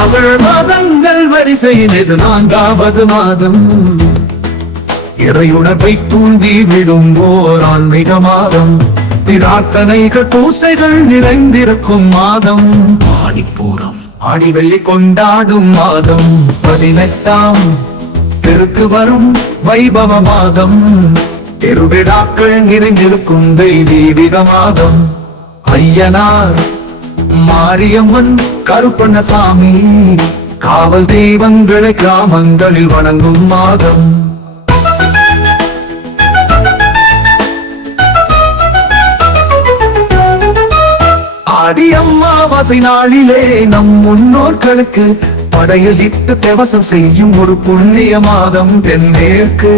தமிழ் மாதங்கள் வரிசையில் இது 4வது மாதம். இறையுணர்வை தூண்டி விடும் ஓர் ஆன்மீக மாதம். பிரார்த்தனைகள் பூசைகள் நிறைந்திருக்கும் மாதம். ஆடிப்பூரம் ஆடி வெள்ளி கொண்டாடும் மாதம். 18ஆம் தெருக்கு வரும் வைபவ மாதம். திருவிழாக்கள் நிறைந்திருக்கும் தெய்வீக மாதம். ஐயனார் மாரியம்மன் கருப்பண்ணசாமி காவல் தெய்வங்களை கிராமங்களில் வணங்கும் மாதம். ஆடி அம்மாவாசை நாளிலே நம் முன்னோர்களுக்கு படையில் இட்டு தேவசம் செய்யும் ஒரு புண்ணிய மாதம். தென்மேற்கு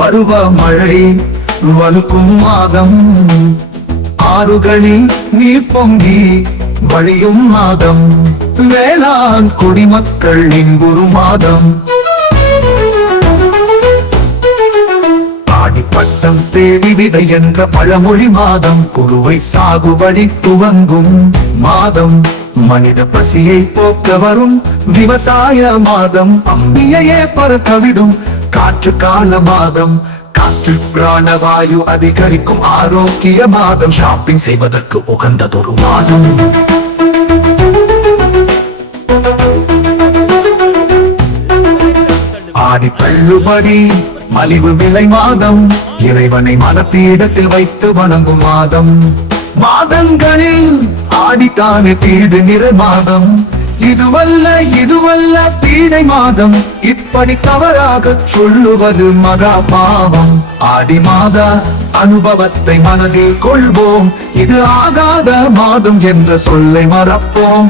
பருவ மழை வலுக்கும் மாதம். ஆறுகளில் நீர் பொங்கி வழியும் மாதம். வேளாண் குடிமக்கள் இன்புறும் மாதம். ஆடிப்பட்டம் தேடி விதை என்ற பழமொழி மாதம். குருவை சாகுபடி துவங்கும் மாதம். மனித பசியை போக்க வரும் விவசாய மாதம். அம்மியையே பறக்கவிடும் காற்று கால மாதம். காற்று பிராணவாயு அதிகரிக்கும் ஆரோக்கிய மாதம். ஷாப்பிங் செய்வதற்கு உகந்ததொரு மாதம். ஆடி தள்ளுபடி மலிவு விலை மாதம். இறைவனை மனப்பீடத்தில் வைத்து வணங்கும் மாதம். மாதங்களில் ஆடித்தானே பீடு நிற மாதம். இதுவல்ல பீடை மாதம். இப்படி தவறாக சொல்லுவது மகா பாவம். ஆடி மாத அனுபவத்தை மனதில் கொள்வோம். இது ஆகாத மாதம் என்ற சொல்லை மறப்போம்.